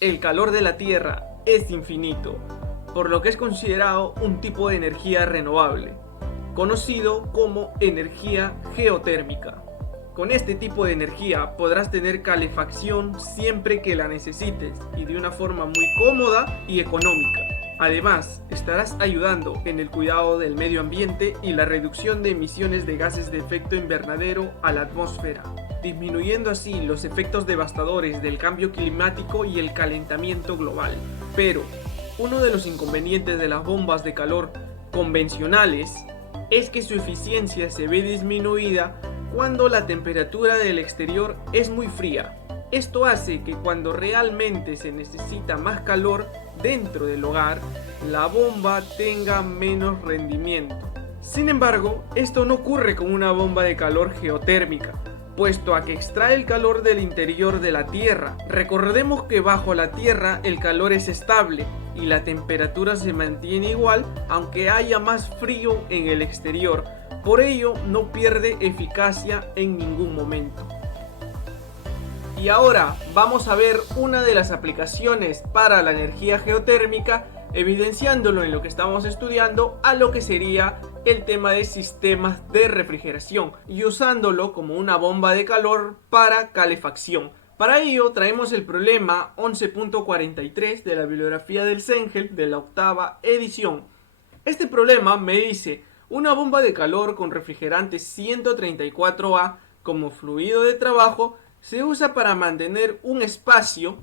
El calor de la Tierra es infinito, por lo que es considerado un tipo de energía renovable, conocido como energía geotérmica. Con este tipo de energía podrás tener calefacción siempre que la necesites y de una forma muy cómoda y económica. Además, estarás ayudando en el cuidado del medio ambiente y la reducción de emisiones de gases de efecto invernadero a la atmósfera, disminuyendo así los efectos devastadores del cambio climático y el calentamiento global. Pero, uno de los inconvenientes de las bombas de calor convencionales es que su eficiencia se ve disminuida cuando la temperatura del exterior es muy fría. Esto hace que cuando realmente se necesita más calor dentro del hogar, la bomba tenga menos rendimiento. Sin embargo, esto no ocurre con una bomba de calor geotérmica, puesto a que extrae el calor del interior de la Tierra. Recordemos que bajo la Tierra el calor es estable y la temperatura se mantiene igual aunque haya más frío en el exterior. Por ello no pierde eficacia en ningún momento. Y ahora vamos a ver una de las aplicaciones para la energía geotérmica, evidenciándolo en lo que estamos estudiando a lo que sería el tema de sistemas de refrigeración y usándolo como una bomba de calor para calefacción. Para ello traemos el problema 11.43 de la bibliografía del CENGEL de la octava edición. Este problema me dice una bomba de calor con refrigerante 134A como fluido de trabajo se usa para mantener un espacio,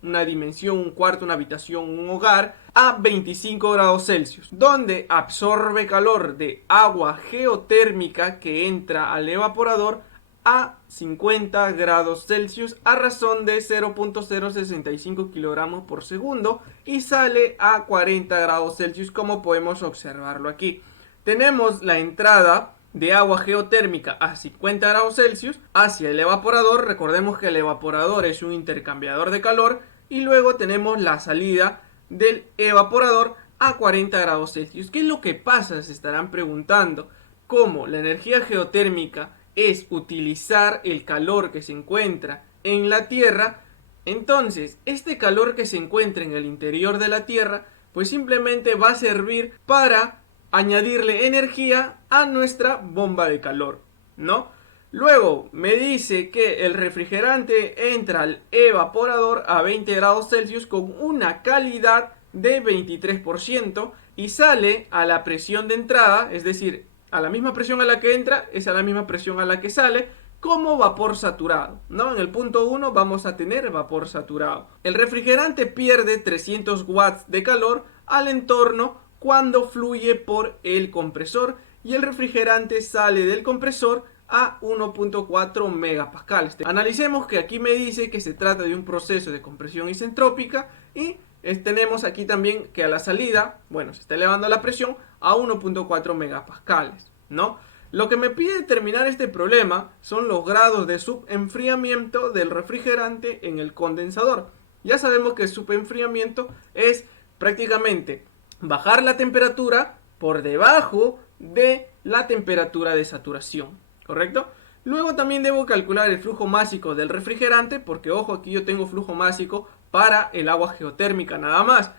una dimensión, un cuarto, una habitación, un hogar, a 25 grados Celsius, donde absorbe calor de agua geotérmica que entra al evaporador a 50 grados Celsius a razón de 0.065 kilogramos por segundo y sale a 40 grados Celsius como podemos observarlo aquí. Tenemos la entrada de agua geotérmica a 50 grados Celsius hacia el evaporador. Recordemos que el evaporador es un intercambiador de calor y luego tenemos la salida del evaporador a 40 grados Celsius. ¿Qué es lo que pasa? Se estarán preguntando. ¿Cómo la energía geotérmica es utilizar el calor que se encuentra en la Tierra? Entonces, este calor que se encuentra en el interior de la Tierra, pues simplemente va a servir para añadirle energía a nuestra bomba de calor, ¿no? Luego me dice que el refrigerante entra al evaporador a 20 grados Celsius con una calidad de 23% y sale a la presión de entrada, es decir, a la misma presión a la que entra es a la misma presión a la que sale, como vapor saturado, ¿no? En el punto 1 vamos a tener vapor saturado. El refrigerante pierde 300 watts de calor al entorno cuando fluye por el compresor y el refrigerante sale del compresor a 1.4 megapascales. Analicemos que aquí me dice que se trata de un proceso de compresión isentrópica y tenemos aquí también que a la salida, bueno, se está elevando la presión a 1.4 megapascales, ¿no? Lo que me pide determinar este problema son los grados de subenfriamiento del refrigerante en el condensador. Ya sabemos que el subenfriamiento es prácticamente bajar la temperatura por debajo de la temperatura de saturación, ¿correcto? Luego también debo calcular el flujo másico del refrigerante, porque ojo, aquí yo tengo flujo másico para el agua geotérmica nada más.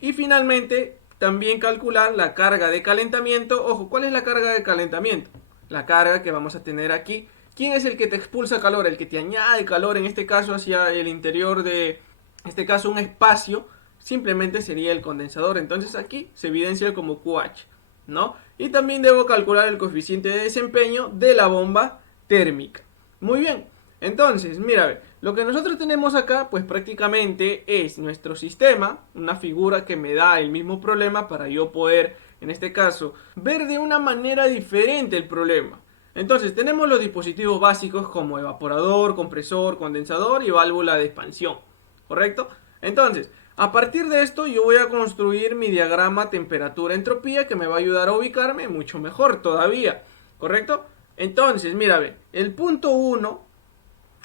Y finalmente también calcular la carga de calentamiento. Ojo, ¿cuál es la carga de calentamiento? La carga que vamos a tener aquí. ¿Quién es el que te expulsa calor? El que te añade calor, en este caso hacia el interior de, en este caso, un espacio, simplemente sería el condensador. Entonces aquí se evidencia como QH, ¿no? Y también debo calcular el coeficiente de desempeño de la bomba térmica. Muy bien, entonces, mira, lo que nosotros tenemos acá, pues prácticamente es nuestro sistema, una figura que me da el mismo problema para yo poder, en este caso, ver de una manera diferente el problema. Entonces, tenemos los dispositivos básicos como evaporador, compresor, condensador y válvula de expansión, ¿correcto? Entonces, a partir de esto yo voy a construir mi diagrama temperatura-entropía que me va a ayudar a ubicarme mucho mejor todavía, ¿correcto? Entonces, mira, ve, el punto 1,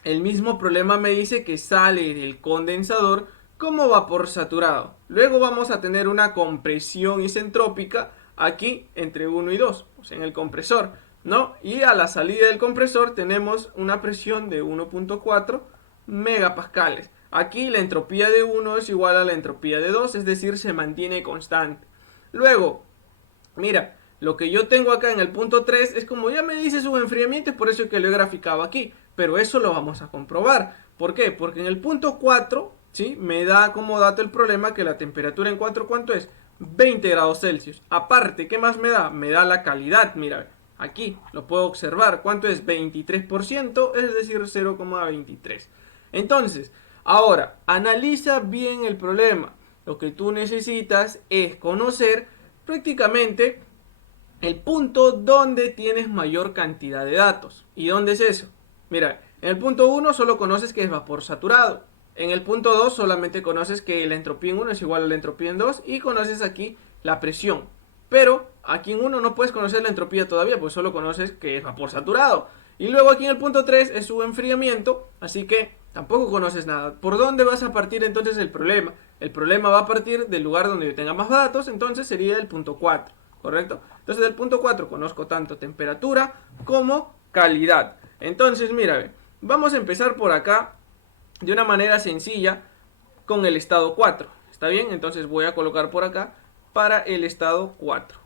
el mismo problema me dice que sale del condensador como vapor saturado. Luego vamos a tener una compresión isentrópica aquí entre 1 y 2, o sea, en el compresor, ¿no? Y a la salida del compresor tenemos una presión de 1.4 megapascales. Aquí la entropía de 1 es igual a la entropía de 2, es decir, se mantiene constante. Luego, mira, lo que yo tengo acá en el punto 3 es como ya me dice su enfriamiento, es por eso que lo he graficado aquí. Pero eso lo vamos a comprobar. ¿Por qué? Porque en el punto 4, ¿sí? Me da como dato el problema que la temperatura en 4, ¿cuánto es? 20 grados Celsius. Aparte, ¿qué más me da? Me da la calidad, mira, aquí lo puedo observar. ¿Cuánto es? 23%, es decir, 0,23. Entonces, ahora, analiza bien el problema. Lo que tú necesitas es conocer prácticamente el punto donde tienes mayor cantidad de datos. ¿Y dónde es eso? Mira, en el punto 1 solo conoces que es vapor saturado. En el punto 2 solamente conoces que la entropía en 1 es igual a la entropía en 2 y conoces aquí la presión. Pero aquí en 1 no puedes conocer la entropía todavía, pues solo conoces que es vapor saturado. Y luego aquí en el punto 3 es su enfriamiento, así que tampoco conoces nada. ¿Por dónde vas a partir entonces el problema? El problema va a partir del lugar donde yo tenga más datos, entonces sería el punto 4, ¿correcto? Entonces del punto 4 conozco tanto temperatura como calidad. Entonces mira, vamos a empezar por acá de una manera sencilla con el estado 4. ¿Está bien? Entonces voy a colocar por acá para el estado 4.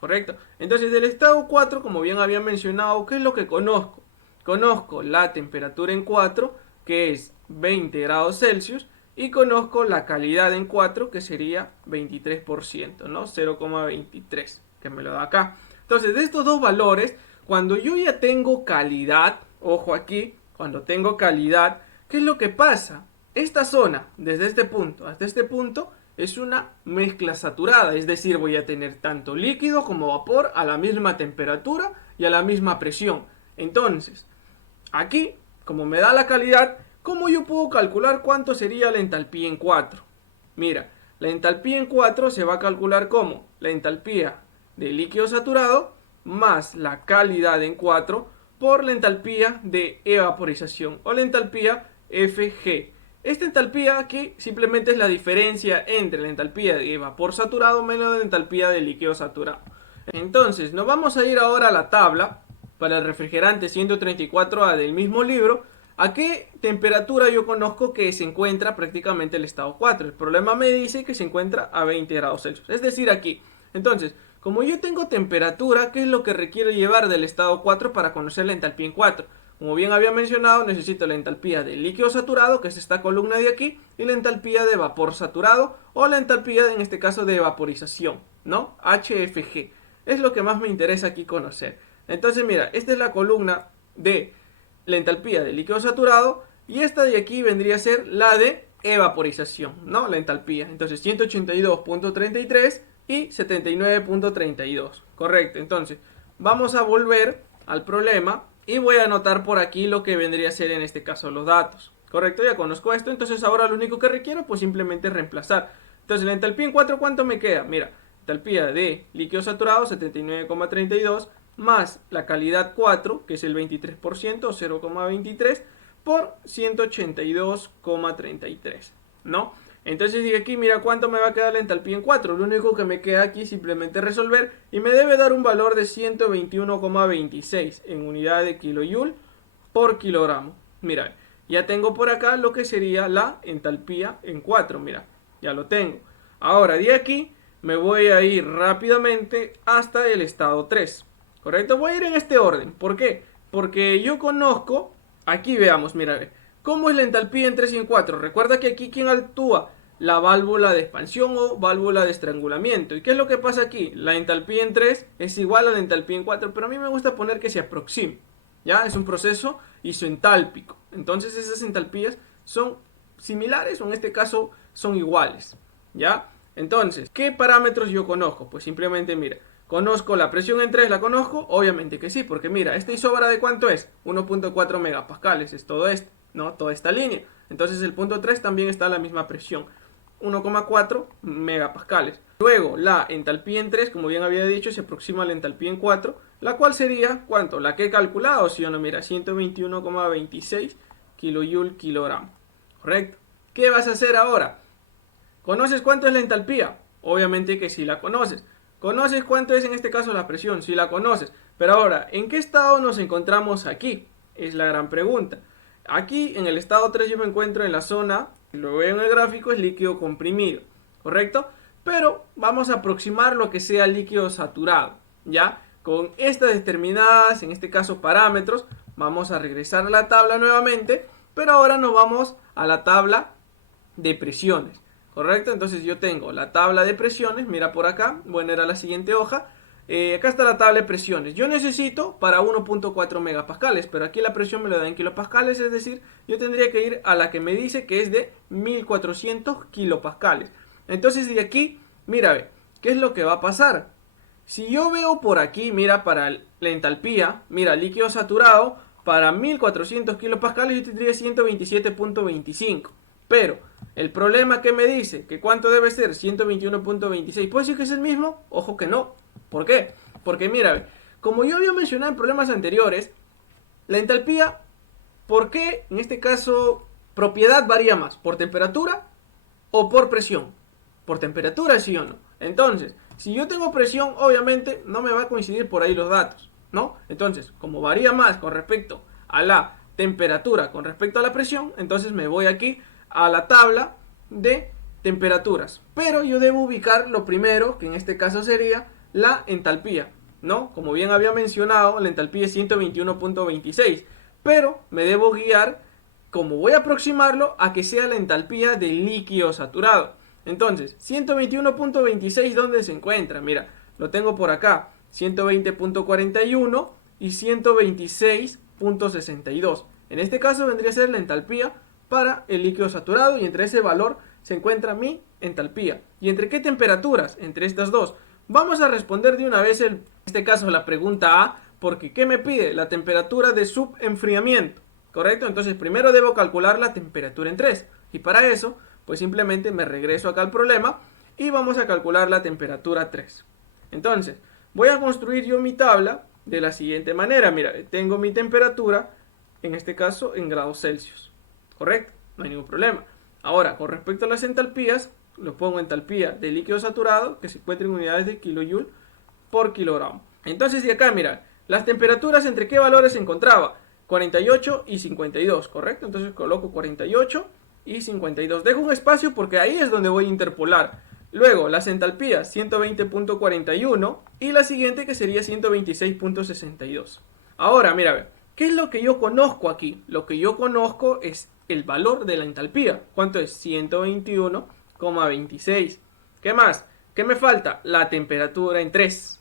¿Correcto? Entonces del estado 4, como bien había mencionado, ¿qué es lo que conozco? Conozco la temperatura en 4, que es 20 grados Celsius, y conozco la calidad en 4, que sería 23%, ¿no? 0,23, que me lo da acá. Entonces de estos dos valores, cuando yo ya tengo calidad, ojo aquí, cuando tengo calidad, ¿qué es lo que pasa? Esta zona, desde este punto hasta este punto, es una mezcla saturada, es decir, voy a tener tanto líquido como vapor a la misma temperatura y a la misma presión. Entonces, aquí, como me da la calidad, ¿cómo yo puedo calcular cuánto sería la entalpía en 4? Mira, la entalpía en 4 se va a calcular como la entalpía de líquido saturado más la calidad en 4 por la entalpía de evaporización o la entalpía Fg. Esta entalpía aquí simplemente es la diferencia entre la entalpía de vapor saturado menos la entalpía de líquido saturado. Entonces, nos vamos a ir ahora a la tabla para el refrigerante 134A del mismo libro. ¿A qué temperatura yo conozco que se encuentra prácticamente el estado 4? El problema me dice que se encuentra a 20 grados Celsius, es decir, aquí. Entonces, como yo tengo temperatura, ¿qué es lo que requiero llevar del estado 4 para conocer la entalpía en 4? Como bien había mencionado, necesito la entalpía de líquido saturado, que es esta columna de aquí, y la entalpía de vapor saturado, o la entalpía, en este caso, de vaporización, ¿no? HFG. Es lo que más me interesa aquí conocer. Entonces, mira, esta es la columna de la entalpía de líquido saturado, y esta de aquí vendría a ser la de evaporización, ¿no? La entalpía. Entonces, 182.33 y 79.32. Correcto. Entonces, vamos a volver al problema. Y voy a anotar por aquí lo que vendría a ser en este caso los datos. Correcto, ya conozco esto. Entonces ahora lo único que requiero pues simplemente es reemplazar. Entonces la entalpía en 4, ¿cuánto me queda? Mira, entalpía de líquido saturado 79,32 más la calidad 4, que es el 23% o 0,23 por 182,33, ¿no? Entonces digo aquí, mira cuánto me va a quedar la entalpía en 4. Lo único que me queda aquí es simplemente resolver y me debe dar un valor de 121,26 en unidad de kilojoule por kilogramo. Mira, ya tengo por acá lo que sería la entalpía en 4. Mira, ya lo tengo. Ahora de aquí me voy a ir rápidamente hasta el estado 3. ¿Correcto? Voy a ir en este orden. ¿Por qué? Porque yo conozco, aquí veamos, mira, ¿cómo es la entalpía en 3 y en 4? Recuerda que aquí ¿quién actúa? La válvula de expansión o válvula de estrangulamiento. ¿Y qué es lo que pasa aquí? La entalpía en 3 es igual a la entalpía en 4, pero a mí me gusta poner que se aproxime. ¿Ya? Es un proceso isentálpico. Entonces esas entalpías son similares o en este caso son iguales. ¿Ya? Entonces, ¿qué parámetros yo conozco? Pues simplemente mira, ¿conozco la presión en 3? ¿La conozco? Obviamente que sí, porque mira, esta isobara ¿de cuánto es? 1.4 megapascales, es todo esto, ¿no? Toda esta línea. Entonces el punto 3 también está a la misma presión, 1,4 megapascales. Luego la entalpía en 3, como bien había dicho, se aproxima a la entalpía en 4, la cual sería, ¿cuánto? La que he calculado, si o no, mira, 121,26 kilojoule kilogramo. ¿Correcto? ¿Qué vas a hacer ahora? ¿Conoces cuánto es la entalpía? Obviamente que sí la conoces. ¿Conoces cuánto es en este caso la presión? Sí la conoces. Pero ahora, ¿en qué estado nos encontramos aquí? Es la gran pregunta. Aquí en el estado 3 yo me encuentro en la zona lo veo en el gráfico, es líquido comprimido, ¿correcto? Pero vamos a aproximar lo que sea líquido saturado, ¿ya? Con estas determinadas, en este caso parámetros, vamos a regresar a la tabla nuevamente, pero ahora nos vamos a la tabla de presiones, ¿correcto? Entonces yo tengo la tabla de presiones, mira por acá, bueno, era la siguiente hoja. Acá está la tabla de presiones. Yo necesito para 1.4 megapascales, pero aquí la presión me lo da en kilopascales, es decir, yo tendría que ir a la que me dice que es de 1400 kilopascales. Entonces de aquí, mira, ve, ¿qué es lo que va a pasar? Si yo veo por aquí, mira, para la entalpía, mira, líquido saturado, para 1400 kilopascales yo tendría 127.25. Pero el problema que me dice, que cuánto debe ser, 121.26, ¿puedo decir que es el mismo? Ojo que no. ¿Por qué? Porque mira, como yo había mencionado en problemas anteriores, la entalpía, ¿por qué en este caso propiedad varía más? ¿Por temperatura o por presión? Por temperatura, sí o no. Entonces, si yo tengo presión, obviamente no me va a coincidir por ahí los datos, ¿no? Entonces, como varía más con respecto a la temperatura con respecto a la presión, entonces me voy aquí a la tabla de temperaturas. Pero yo debo ubicar lo primero, que en este caso sería la entalpía, ¿no? Como bien había mencionado, la entalpía es 121.26, pero me debo guiar, como voy a aproximarlo, a que sea la entalpía del líquido saturado. Entonces, 121.26, ¿dónde se encuentra? Mira, lo tengo por acá, 120.41 y 126.62. En este caso vendría a ser la entalpía para el líquido saturado y entre ese valor se encuentra mi entalpía. ¿Y entre qué temperaturas? Entre estas dos. Vamos a responder de una vez en este caso la pregunta A, porque ¿qué me pide? La temperatura de subenfriamiento, ¿correcto? Entonces primero debo calcular la temperatura en 3 y para eso pues simplemente me regreso acá al problema y vamos a calcular la temperatura 3. Entonces voy a construir yo mi tabla de la siguiente manera. Mira, tengo mi temperatura en este caso en grados Celsius, ¿correcto? No hay ningún problema. Ahora, con respecto a las entalpías, lo pongo entalpía de líquido saturado, que se encuentra en unidades de kilojoule por kilogramo. Entonces, de acá, mira, las temperaturas entre qué valores se encontraba, 48 y 52, ¿correcto? Entonces coloco 48 y 52. Dejo un espacio porque ahí es donde voy a interpolar. Luego, las entalpías, 120.41 y la siguiente que sería 126.62. Ahora, mira, ¿qué es lo que yo conozco aquí? Lo que yo conozco es el valor de la entalpía. ¿Cuánto es? 121,26. ¿Qué más? ¿Qué me falta? La temperatura en 3.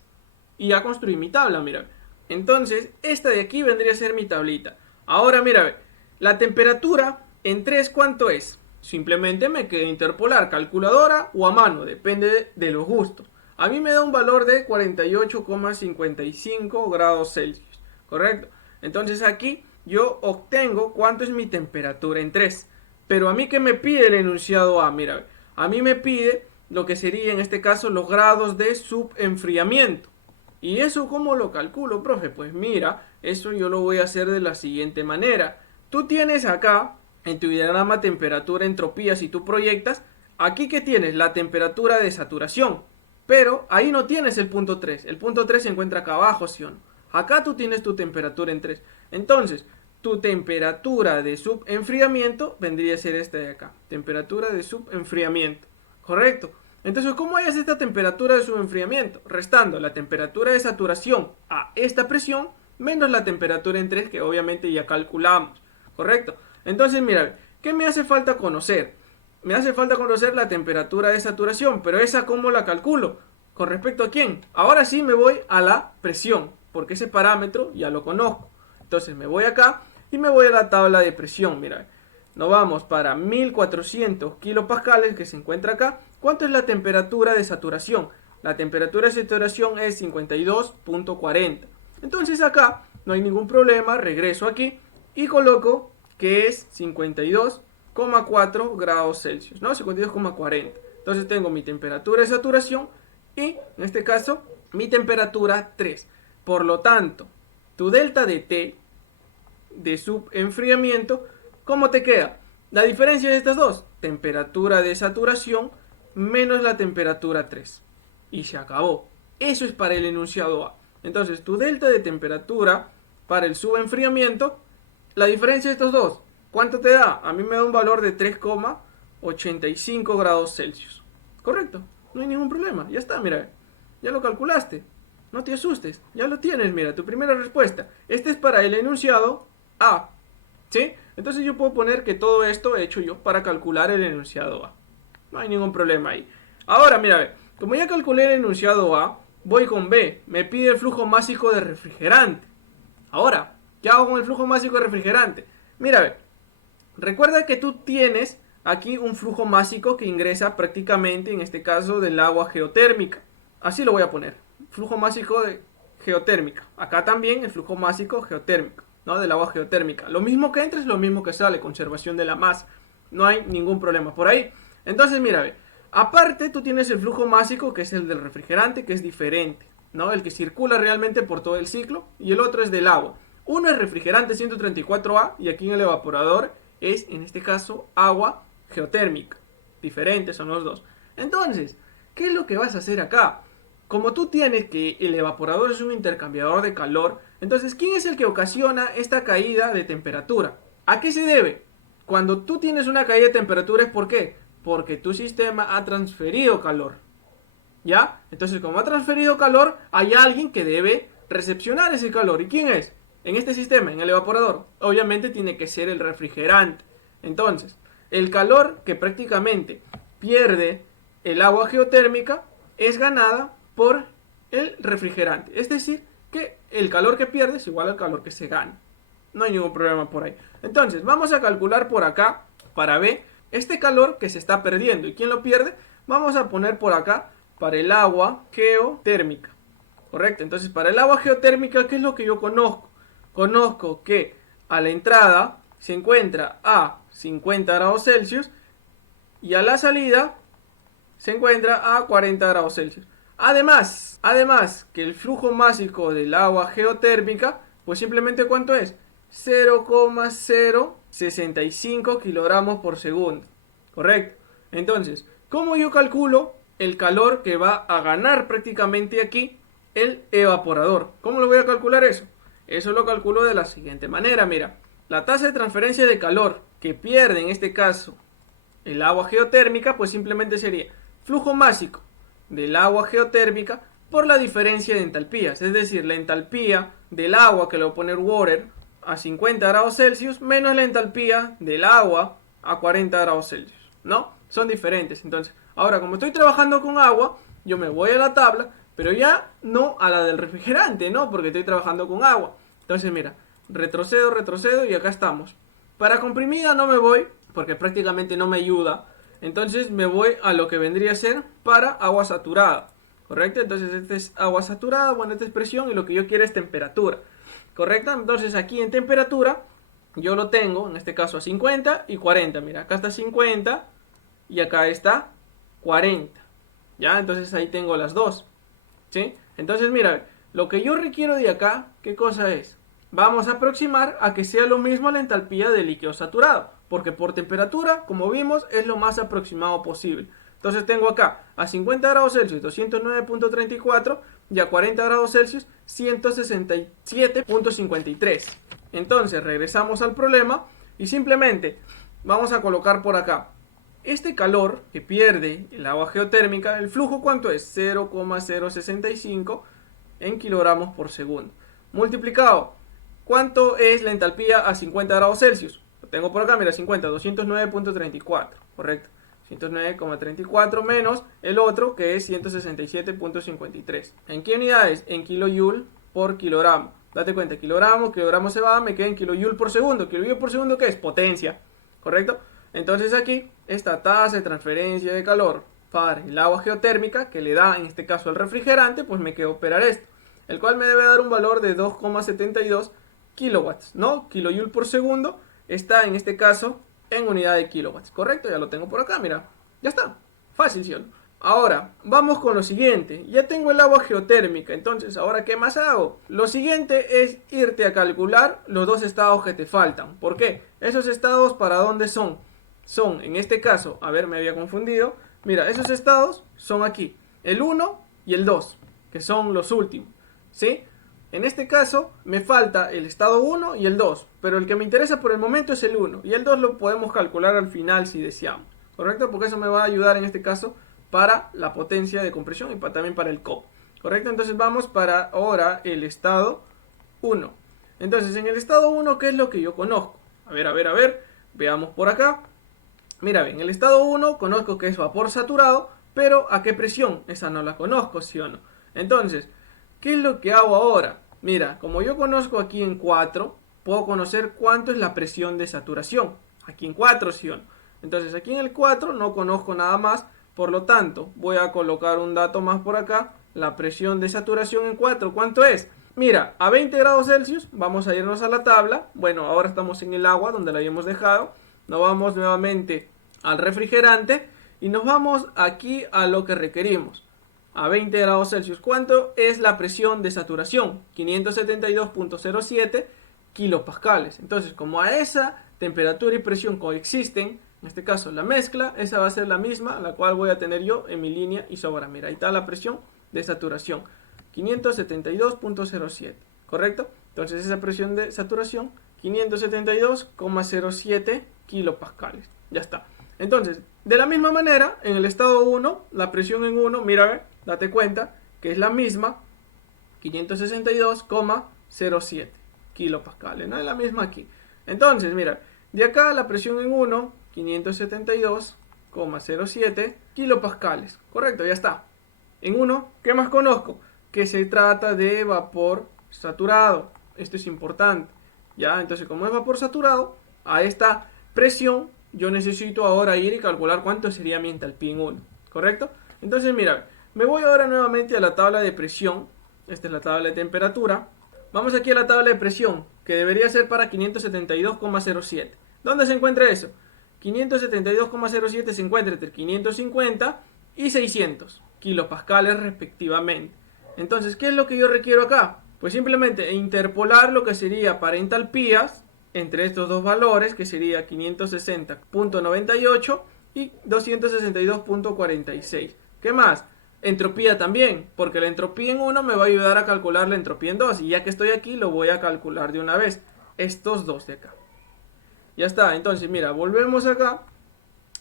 Y ya construí mi tabla, mira. Entonces, esta de aquí vendría a ser mi tablita. Ahora, mira, la temperatura en 3, ¿cuánto es? Simplemente me queda interpolar, calculadora o a mano, depende de los gustos. A mí me da un valor de 48,55 grados Celsius, ¿correcto? Entonces aquí yo obtengo cuánto es mi temperatura en 3. Pero a mí, ¿qué me pide el enunciado A? Mira, a mí me pide lo que sería en este caso los grados de subenfriamiento. ¿Y eso cómo lo calculo, profe? Pues mira, eso yo lo voy a hacer de la siguiente manera. Tú tienes acá, en tu diagrama temperatura, entropía, si tú proyectas, aquí que tienes la temperatura de saturación. Pero ahí no tienes el punto 3. El punto 3 se encuentra acá abajo, ¿sí o no? Acá tú tienes tu temperatura en 3. Entonces, tu temperatura de subenfriamiento vendría a ser esta de acá. Temperatura de subenfriamiento. ¿Correcto? Entonces, ¿cómo es esta temperatura de subenfriamiento? Restando la temperatura de saturación a esta presión menos la temperatura en 3 que obviamente ya calculamos. ¿Correcto? Entonces, mira, ¿qué me hace falta conocer? Me hace falta conocer la temperatura de saturación, pero esa ¿cómo la calculo? ¿Con respecto a quién? Ahora sí me voy a la presión, porque ese parámetro ya lo conozco. Entonces me voy acá y me voy a la tabla de presión, mira. Nos vamos para 1400 kilopascales que se encuentra acá. ¿Cuánto es la temperatura de saturación? La temperatura de saturación es 52.40. Entonces acá no hay ningún problema, regreso aquí y coloco que es 52,4 grados Celsius, ¿no? 52,40. Entonces tengo mi temperatura de saturación y en este caso mi temperatura 3. Por lo tanto, tu delta de T de subenfriamiento, ¿cómo te queda? La diferencia de estas dos, temperatura de saturación menos la temperatura 3. Y se acabó. Eso es para el enunciado A. Entonces, tu delta de temperatura para el subenfriamiento, la diferencia de estos dos, ¿cuánto te da? A mí me da un valor de 3,86. 85 grados Celsius. Correcto, no hay ningún problema, ya está, mira, ya lo calculaste. No te asustes, ya lo tienes, mira, tu primera respuesta. Este es para el enunciado A, ¿sí? Entonces yo puedo poner que todo esto he hecho yo para calcular el enunciado A. No hay ningún problema ahí. Ahora, mira, como ya calculé el enunciado A, voy con B. Me pide el flujo másico de refrigerante. Ahora, ¿qué hago con el flujo másico de refrigerante? Mira, recuerda que tú tienes aquí un flujo másico que ingresa prácticamente, en este caso, del agua geotérmica. Así lo voy a poner. Flujo másico de geotérmica. Acá también el flujo másico geotérmico, ¿no? Del agua geotérmica. Lo mismo que entra es lo mismo que sale. Conservación de la masa. No hay ningún problema por ahí. Entonces, mira, aparte tú tienes el flujo másico, que es el del refrigerante, que es diferente, ¿no? El que circula realmente por todo el ciclo. Y el otro es del agua. Uno es refrigerante 134A y aquí en el evaporador es, en este caso, agua geotérmica. Diferentes son los dos. Entonces, ¿qué es lo que vas a hacer acá? Como tú tienes que el evaporador es un intercambiador de calor, entonces, ¿quién es el que ocasiona esta caída de temperatura? ¿A qué se debe? Cuando tú tienes una caída de temperatura, ¿es por qué? Porque tu sistema ha transferido calor. ¿Ya? Entonces, como ha transferido calor, hay alguien que debe recepcionar ese calor. ¿Y quién es? En este sistema, en el evaporador. Obviamente tiene que ser el refrigerante. Entonces, el calor que prácticamente pierde el agua geotérmica es ganada por el refrigerante. Es decir, que el calor que pierde es igual al calor que se gana. No hay ningún problema por ahí. Entonces, vamos a calcular por acá, para B, este calor que se está perdiendo. ¿Y quién lo pierde? Vamos a poner por acá para el agua geotérmica. Correcto. Entonces, para el agua geotérmica, ¿qué es lo que yo conozco? Conozco que a la entrada se encuentra a 50 grados Celsius y a la salida se encuentra a 40 grados Celsius. Además que el flujo másico del agua geotérmica, pues simplemente ¿cuánto es? 0,065 kilogramos por segundo. Correcto. Entonces, ¿cómo yo calculo el calor que va a ganar prácticamente aquí el evaporador? ¿Cómo lo voy a calcular eso? Eso lo calculo de la siguiente manera, mira. La tasa de transferencia de calor que pierde en este caso el agua geotérmica, pues simplemente sería flujo másico del agua geotérmica por la diferencia de entalpías, es decir, la entalpía del agua que le voy a poner water a 50 grados Celsius menos la entalpía del agua a 40 grados Celsius, ¿no? Son diferentes. Entonces, ahora como estoy trabajando con agua, yo me voy a la tabla, pero ya no a la del refrigerante, ¿no? Porque estoy trabajando con agua. Entonces, mira, retrocedo y acá estamos. Para comprimida no me voy, porque prácticamente no me ayuda. Entonces me voy a lo que vendría a ser para agua saturada. ¿Correcto? Entonces este es agua saturada, bueno, esta es presión y lo que yo quiero es temperatura. ¿Correcto? Entonces aquí en temperatura yo lo tengo, en este caso a 50 y 40. Mira, acá está 50 y acá está 40. ¿Ya? Entonces ahí tengo las dos. ¿Sí? Entonces mira, lo que yo requiero de acá, ¿qué cosa es? Vamos a aproximar a que sea lo mismo la entalpía del líquido saturado, porque por temperatura, como vimos, es lo más aproximado posible. Entonces tengo acá a 50 grados Celsius 209.34 y a 40 grados Celsius 167.53. Entonces regresamos al problema y simplemente vamos a colocar por acá este calor que pierde el agua geotérmica. El flujo, ¿cuánto es? 0,065 en kilogramos por segundo. Multiplicado, ¿cuánto es la entalpía a 50 grados Celsius? Lo tengo por acá, mira, 50, 209.34, correcto. 109,34 menos el otro que es 167.53. ¿En qué unidades? En kilojoule por kilogramo. Date cuenta, kilogramo se va, me queda en kilojoule por segundo. Kilojoule por segundo, ¿qué es? Potencia, ¿correcto? Entonces aquí, esta tasa de transferencia de calor para el agua geotérmica que le da en este caso el refrigerante, pues me queda operar esto, el cual me debe dar un valor de 2,72 kilowatts, ¿no? Kilojoule por segundo está en este caso en unidad de kilowatts, ¿correcto? Ya lo tengo por acá, mira, ya está, fácil, ¿sí? Ahora, vamos con lo siguiente. Ya tengo el agua geotérmica, entonces, ¿ahora qué más hago? Lo siguiente es irte a calcular los dos estados que te faltan. ¿Por qué? Esos estados, ¿para dónde son? Son, en este caso, a ver, me había confundido. Mira, esos estados son aquí, el 1 y el 2, que son los últimos, ¿sí? En este caso, me falta el estado 1 y el 2, pero el que me interesa por el momento es el 1, y el 2 lo podemos calcular al final si deseamos, ¿correcto? Porque eso me va a ayudar en este caso para la potencia de compresión y también para el COP, ¿correcto? Entonces vamos para ahora el estado 1. Entonces en el estado 1, ¿qué es lo que yo conozco? A ver, veamos por acá. Mira, en el estado 1 conozco que es vapor saturado, pero ¿a qué presión? Esa no la conozco, ¿sí o no? Entonces, ¿qué es lo que hago ahora? Mira, como yo conozco aquí en 4, puedo conocer cuánto es la presión de saturación. Aquí en 4, ¿sí o no? Entonces, aquí en el 4 no conozco nada más, por lo tanto, voy a colocar un dato más por acá. La presión de saturación en 4, ¿cuánto es? Mira, a 20 grados Celsius, vamos a irnos a la tabla. Bueno, ahora estamos en el agua donde la habíamos dejado. Nos vamos nuevamente al refrigerante y nos vamos aquí a lo que requerimos. A 20 grados Celsius, ¿cuánto es la presión de saturación? 572.07 kilopascales. Entonces, como a esa temperatura y presión coexisten, en este caso la mezcla, esa va a ser la misma, la cual voy a tener yo en mi línea isóbara. Mira, ahí está la presión de saturación, 572.07, ¿correcto? Entonces esa presión de saturación, 572,07 kilopascales. Ya está. Entonces, de la misma manera, en el estado 1, la presión en 1, mira, date cuenta que es la misma, 562,07 kilopascales, ¿no? Es la misma aquí. Entonces, mira, de acá la presión en 1, 572,07 kilopascales. Correcto, ya está. En 1, ¿qué más conozco? Que se trata de vapor saturado. Esto es importante. Ya, entonces como es vapor saturado, a esta presión yo necesito ahora ir y calcular cuánto sería mi entalpía en 1. ¿Correcto? Entonces, mira, me voy ahora nuevamente a la tabla de presión. Esta es la tabla de temperatura. Vamos aquí a la tabla de presión, que debería ser para 572,07. ¿Dónde se encuentra eso? 572,07 se encuentra entre 550 y 600 kilopascales respectivamente. Entonces, ¿qué es lo que yo requiero acá? Pues simplemente interpolar lo que sería para entalpías entre estos dos valores, que sería 560.98 y 262.46. ¿Qué más? Entropía también, porque la entropía en 1 me va a ayudar a calcular la entropía en 2, y ya que estoy aquí lo voy a calcular de una vez, estos dos de acá. Ya está, entonces mira, volvemos acá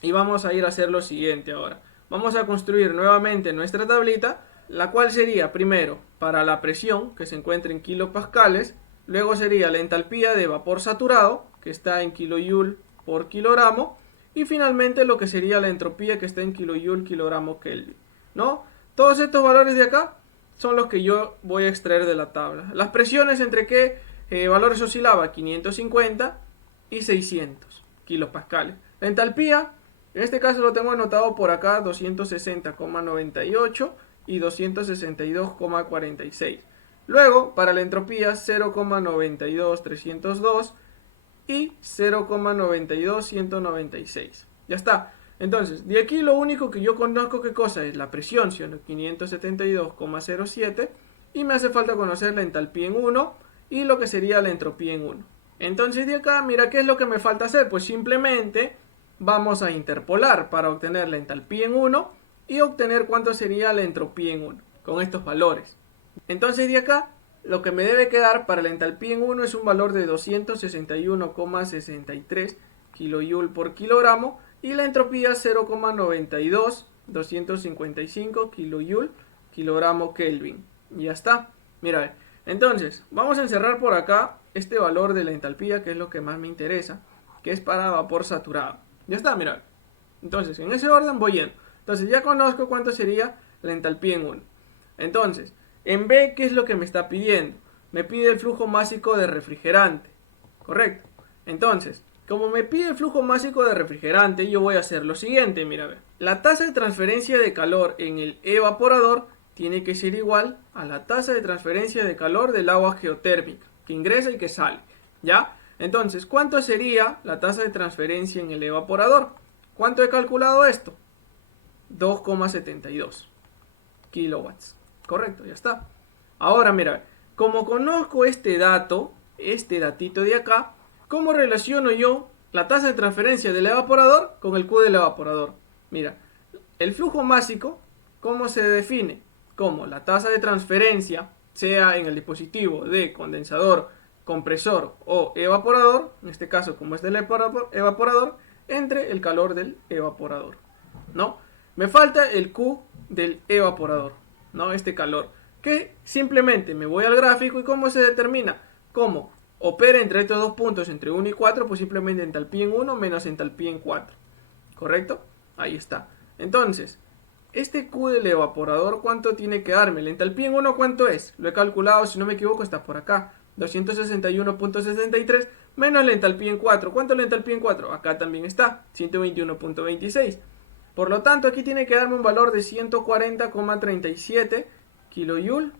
y vamos a ir a hacer lo siguiente ahora. Vamos a construir nuevamente nuestra tablita, la cual sería primero para la presión, que se encuentra en kilopascales, luego sería la entalpía de vapor saturado, que está en kilojoule por kilogramo, y finalmente lo que sería la entropía, que está en kilojoule kilogramo Kelvin, ¿no? Todos estos valores de acá son los que yo voy a extraer de la tabla. Las presiones, ¿entre qué valores oscilaba? 550 y 600 kilopascales. La entalpía, en este caso lo tengo anotado por acá, 260,98 y 262,46. Luego, para la entropía, 0,92302 y 0,92196. Ya está. Entonces, de aquí lo único que yo conozco, ¿qué cosa es? La presión, ¿sí? 572,07, y me hace falta conocer la entalpía en 1 y lo que sería la entropía en 1. Entonces de acá, mira, ¿qué es lo que me falta hacer? Pues simplemente vamos a interpolar para obtener la entalpía en 1 y obtener cuánto sería la entropía en 1 con estos valores. Entonces de acá, lo que me debe quedar para la entalpía en 1 es un valor de 261,63 kilojoule por kilogramo, y la entropía 0,92 255 kilojoule kilogramo Kelvin. Y ya está. Mira, entonces vamos a encerrar por acá este valor de la entalpía, que es lo que más me interesa, que es para vapor saturado. Ya está, mira. Entonces, en ese orden voy yendo. Entonces, ya conozco cuánto sería la entalpía en 1. Entonces, en B, ¿qué es lo que me está pidiendo? Me pide el flujo másico de refrigerante. ¿Correcto? Entonces, como me pide el flujo másico de refrigerante, yo voy a hacer lo siguiente, mira, ve. La tasa de transferencia de calor en el evaporador tiene que ser igual a la tasa de transferencia de calor del agua geotérmica, que ingresa y que sale, ¿ya? Entonces, ¿cuánto sería la tasa de transferencia en el evaporador? ¿Cuánto he calculado esto? 2,72 kilowatts. Correcto, ya está. Ahora, mira, como conozco este dato, este datito de acá, ¿cómo relaciono yo la tasa de transferencia del evaporador con el Q del evaporador? Mira, el flujo másico, ¿cómo se define? Como la tasa de transferencia, sea en el dispositivo de condensador, compresor o evaporador, en este caso como es del evaporador, entre el calor del evaporador, ¿no? Me falta el Q del evaporador, ¿no? Este calor, que simplemente me voy al gráfico y ¿cómo se determina? ¿Cómo? Opera entre estos dos puntos, entre 1 y 4, pues simplemente entalpía en 1 menos entalpía en 4, ¿correcto? Ahí está. Entonces, este Q del evaporador, ¿cuánto tiene que darme? La entalpía en 1, ¿cuánto es? Lo he calculado, si no me equivoco, está por acá. 261.63 menos la entalpía en 4. ¿Cuánto es la entalpía en 4? Acá también está, 121.26. Por lo tanto, aquí tiene que darme un valor de 140,37 kilojoule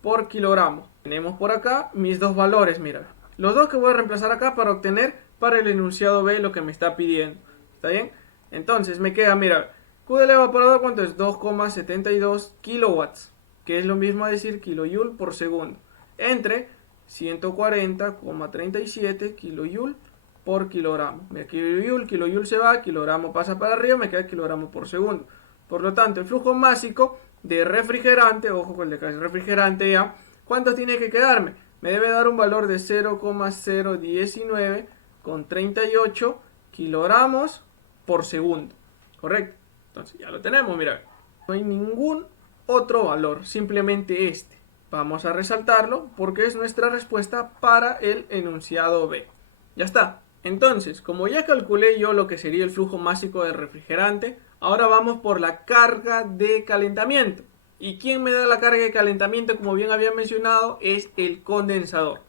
por kilogramo. Tenemos por acá mis dos valores, mira. Los dos que voy a reemplazar acá para obtener para el enunciado B lo que me está pidiendo. ¿Está bien? Entonces me queda, mira, Q del evaporador, ¿cuánto es? 2,72 kilowatts, que es lo mismo a decir kilojoule por segundo, entre 140,37 kilojoule por kilogramo. Mira, kilojoule se va, kilogramo pasa para arriba, me queda kilogramo por segundo. Por lo tanto, el flujo másico de refrigerante, ojo con el de refrigerante ya, ¿cuánto tiene que quedarme? Me debe dar un valor de 0,019 con 38 kilogramos por segundo, ¿correcto? Entonces ya lo tenemos, mira, no hay ningún otro valor, simplemente este. Vamos a resaltarlo porque es nuestra respuesta para el enunciado B. Ya está. Entonces, como ya calculé yo lo que sería el flujo másico del refrigerante, ahora vamos por la carga de calentamiento. ¿Y quién me da la carga de calentamiento? Como bien había mencionado, es el condensador,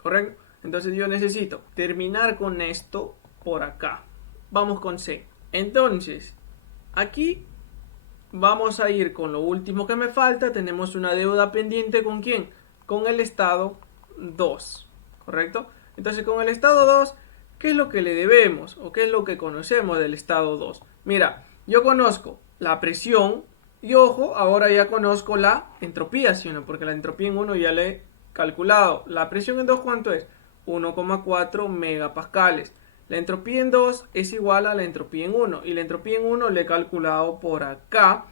¿correcto? Entonces yo necesito terminar con esto por acá. Vamos con C. Entonces, aquí vamos a ir con lo último que me falta. Tenemos una deuda pendiente, ¿con quién? Con el estado 2, ¿correcto? Entonces con el estado 2, ¿qué es lo que le debemos? ¿O qué es lo que conocemos del estado 2? Mira, yo conozco la presión y ojo, ahora ya conozco la entropía, ¿sí o no? Porque la entropía en 1 ya le he calculado. La presión en 2, ¿cuánto es? 1,4 megapascales. La entropía en 2 es igual a la entropía en 1. Y la entropía en 1 le he calculado por acá.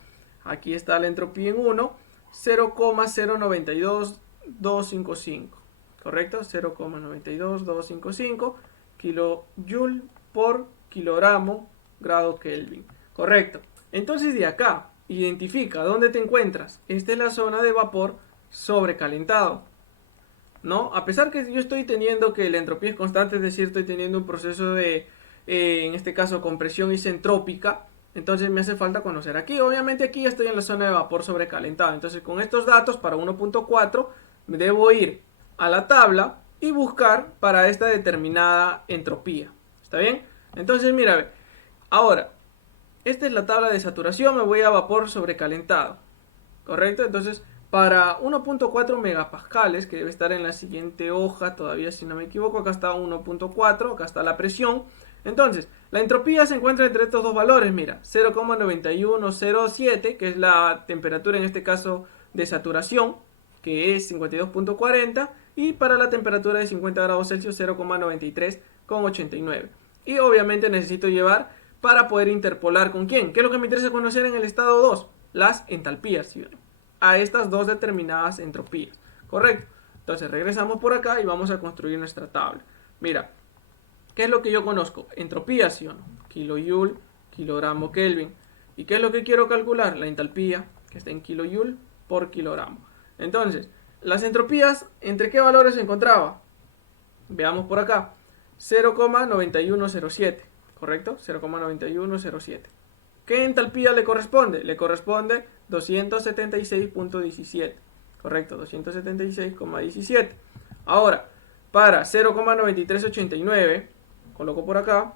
Aquí está la entropía en 1. 0,092255. ¿Correcto? 0,92255 kilojoule por kilogramo grado Kelvin. Correcto. Entonces de acá, identifica dónde te encuentras. Esta es la zona de vapor sobrecalentado, ¿no? A pesar que yo estoy teniendo que la entropía es constante, es decir, estoy teniendo un proceso de, en este caso, compresión isentrópica, entonces me hace falta conocer aquí. Obviamente aquí ya estoy en la zona de vapor sobrecalentado, entonces con estos datos para 1.4 me debo ir a la tabla y buscar para esta determinada entropía. ¿Está bien? Entonces mira, ahora, esta es la tabla de saturación, me voy a vapor sobrecalentado, ¿correcto? Entonces para 1.4 megapascales, que debe estar en la siguiente hoja, todavía si no me equivoco, acá está 1.4, acá está la presión. Entonces, la entropía se encuentra entre estos dos valores, mira, 0,9107, que es la temperatura en este caso de saturación, que es 52.40, y para la temperatura de 50 grados Celsius 0,93,89. Y obviamente necesito llevar para poder interpolar con quién. ¿Qué es lo que me interesa conocer en el estado 2? Las entalpías, ¿sí? A estas dos determinadas entropías, ¿correcto? Entonces regresamos por acá y vamos a construir nuestra tabla. Mira, ¿qué es lo que yo conozco? Entropía, ¿sí o no? Kilojoule, kilogramo Kelvin. ¿Y qué es lo que quiero calcular? La entalpía, que está en kilojoule por kilogramo. Entonces, las entropías, ¿entre qué valores se encontraba? Veamos por acá. 0,9107, ¿correcto? 0,9107. ¿Qué entalpía le corresponde? Le corresponde 276.17, ¿correcto? 276,17. Ahora, para 0,9389, coloco por acá,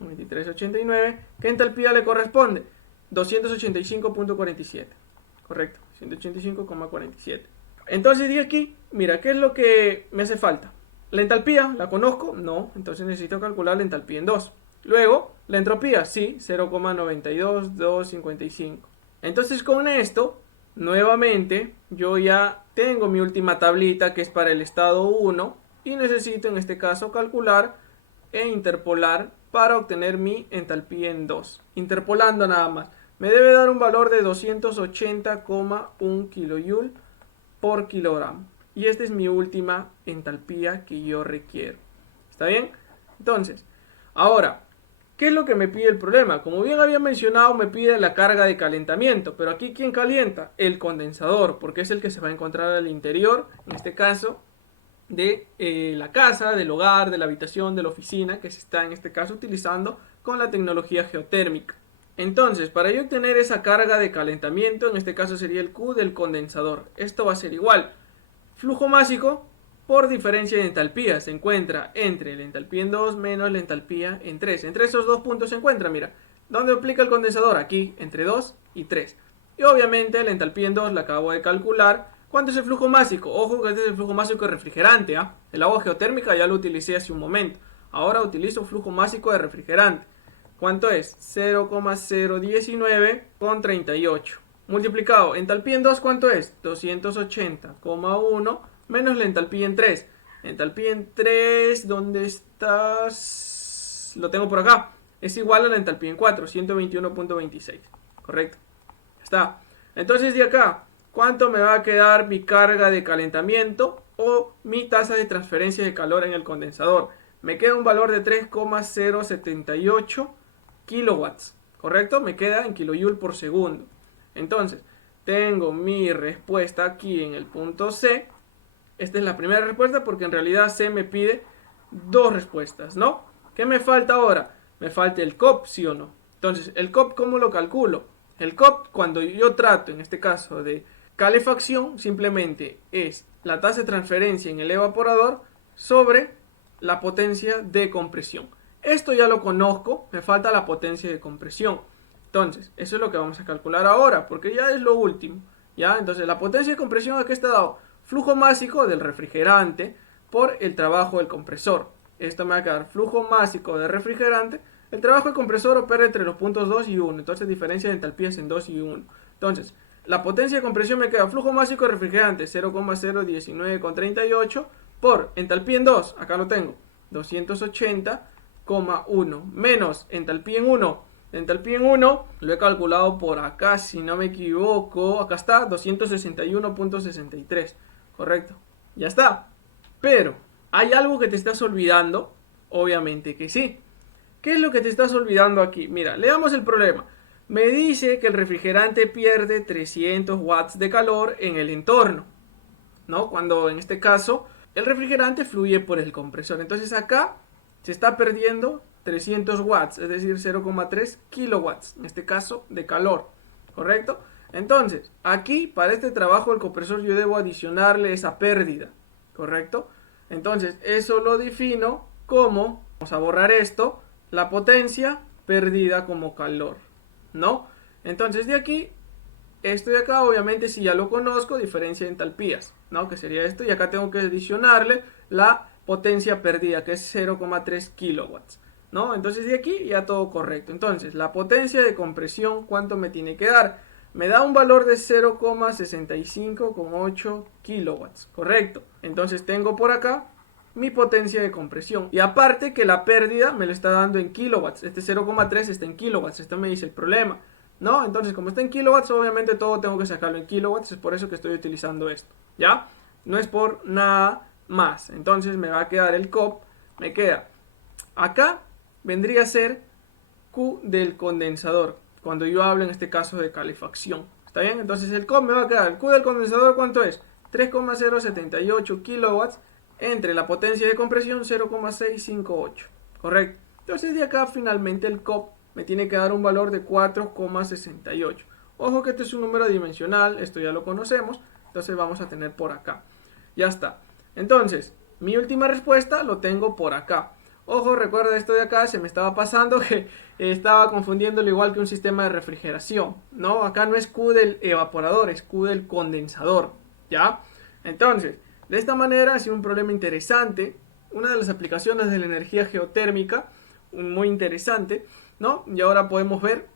9389, ¿qué entalpía le corresponde? 285.47, ¿correcto? 185,47. Entonces de aquí, mira, ¿qué es lo que me hace falta? ¿La entalpía la conozco? No, entonces necesito calcular la entalpía en 2. Luego, la entropía, sí, 0,92255. Entonces con esto, nuevamente, yo ya tengo mi última tablita que es para el estado 1 y necesito en este caso calcular e interpolar para obtener mi entalpía en 2. Interpolando nada más. Me debe dar un valor de 280,1 kilojoule por kilogramo. Y esta es mi última entalpía que yo requiero. ¿Está bien? Entonces, ahora, ¿Qué es lo que me pide el problema? Como bien había mencionado, me pide la carga de calentamiento, pero aquí ¿quién calienta? El condensador, porque es el que se va a encontrar al interior, en este caso, de la casa, del hogar, de la habitación, de la oficina, que se está en este caso utilizando con la tecnología geotérmica. Entonces, para yo obtener esa carga de calentamiento, en este caso sería el Q del condensador. Esto va a ser igual. Flujo másico por diferencia de entalpía se encuentra entre la entalpía en 2 menos la entalpía en 3. Entre esos dos puntos se encuentra, mira. ¿Dónde aplica el condensador? Aquí, entre 2 y 3. Y obviamente la entalpía en 2 la acabo de calcular. ¿Cuánto es el flujo másico? Ojo que este es el flujo másico de refrigerante. ¿Ah? El agua geotérmica ya lo utilicé hace un momento. Ahora utilizo flujo másico de refrigerante. ¿Cuánto es? 0,019 con 38. Multiplicado, entalpía en 2, ¿cuánto es? 280,1 menos la entalpía en 3. Entalpía en 3, ¿dónde estás? Lo tengo por acá. Es igual a la entalpía en 4, 121,26. Correcto. Ya está. Entonces de acá, ¿cuánto me va a quedar mi carga de calentamiento o mi tasa de transferencia de calor en el condensador? Me queda un valor de 3,078 kilowatts. ¿Correcto? Me queda en kilojoule por segundo. Entonces, tengo mi respuesta aquí en el punto C. Esta es la primera respuesta porque en realidad C me pide dos respuestas, ¿no? ¿Qué me falta ahora? Me falta el COP, ¿sí o no? Entonces, el COP, ¿cómo lo calculo? El COP, cuando yo trato, en este caso, de calefacción, simplemente es la tasa de transferencia en el evaporador sobre la potencia de compresión. Esto ya lo conozco, me falta la potencia de compresión. Entonces, eso es lo que vamos a calcular ahora, porque ya es lo último. ¿Ya? Entonces, la potencia de compresión aquí está dado flujo másico del refrigerante por el trabajo del compresor. Esto me va a quedar flujo másico del refrigerante. El trabajo del compresor opera entre los puntos 2 y 1, entonces diferencia de entalpías en 2 y 1. Entonces, la potencia de compresión me queda flujo másico de refrigerante 0,019,38 por entalpía en 2, acá lo tengo, 280,1 menos entalpía en 1. Entalpía en 1 lo he calculado por acá, si no me equivoco. Acá está, 261,63. Correcto. Ya está. Pero, ¿hay algo que te estás olvidando? Obviamente que sí. ¿Qué es lo que te estás olvidando aquí? Mira, leamos el problema. Me dice que el refrigerante pierde 300 watts de calor en el entorno, ¿no? Cuando en este caso el refrigerante fluye por el compresor. Entonces acá se está perdiendo 300 watts, es decir, 0,3 kilowatts, en este caso de calor, ¿correcto? Entonces, aquí para este trabajo el compresor yo debo adicionarle esa pérdida, ¿correcto? Entonces, eso lo defino como, vamos a borrar esto, la potencia perdida como calor, ¿no? Entonces, de aquí esto de acá, obviamente, si ya lo conozco, diferencia de entalpías, ¿no? Que sería esto. Y acá tengo que adicionarle la potencia perdida, que es 0,3 kilowatts, ¿no? Entonces de aquí ya todo correcto. Entonces, la potencia de compresión, ¿cuánto me tiene que dar? Me da un valor de 0,65,8 kilowatts, correcto. Entonces tengo por acá mi potencia de compresión. Y aparte que la pérdida me lo está dando en kilowatts. Este 0,3 está en kilowatts. Esto me dice el problema, ¿no? Entonces, como está en kilowatts, obviamente todo tengo que sacarlo en kilowatts. Es por eso que estoy utilizando esto, ¿ya? No es por nada más. Entonces me va a quedar el COP. Me queda acá, vendría a ser Q del condensador. Cuando yo hablo en este caso de calefacción. ¿Está bien? Entonces el COP me va a quedar. El Q del condensador, ¿cuánto es? 3,078 kilowatts entre la potencia de compresión 0,658. Correcto. Entonces de acá finalmente el COP me tiene que dar un valor de 4,68. Ojo que este es un número dimensional, esto ya lo conocemos, entonces vamos a tener por acá. Ya está. Entonces, mi última respuesta lo tengo por acá. Ojo, recuerda esto de acá, se me estaba pasando que estaba confundiéndolo igual que un sistema de refrigeración, ¿no? Acá no es Q del evaporador, es Q del condensador, ¿ya? Entonces, de esta manera ha sido un problema interesante, una de las aplicaciones de la energía geotérmica, muy interesante, ¿no? Y ahora podemos ver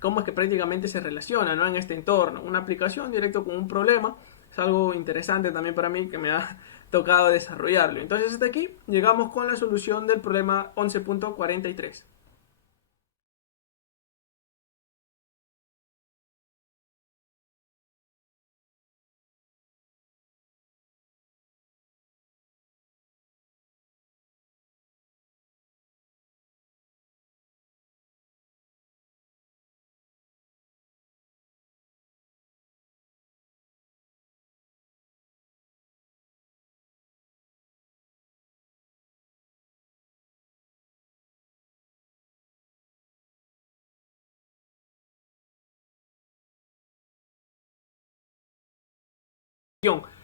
cómo es que prácticamente se relaciona, ¿no? En este entorno, una aplicación directo con un problema, es algo interesante también para mí que me ha tocado desarrollarlo. Entonces hasta aquí llegamos con la solución del problema 11,43.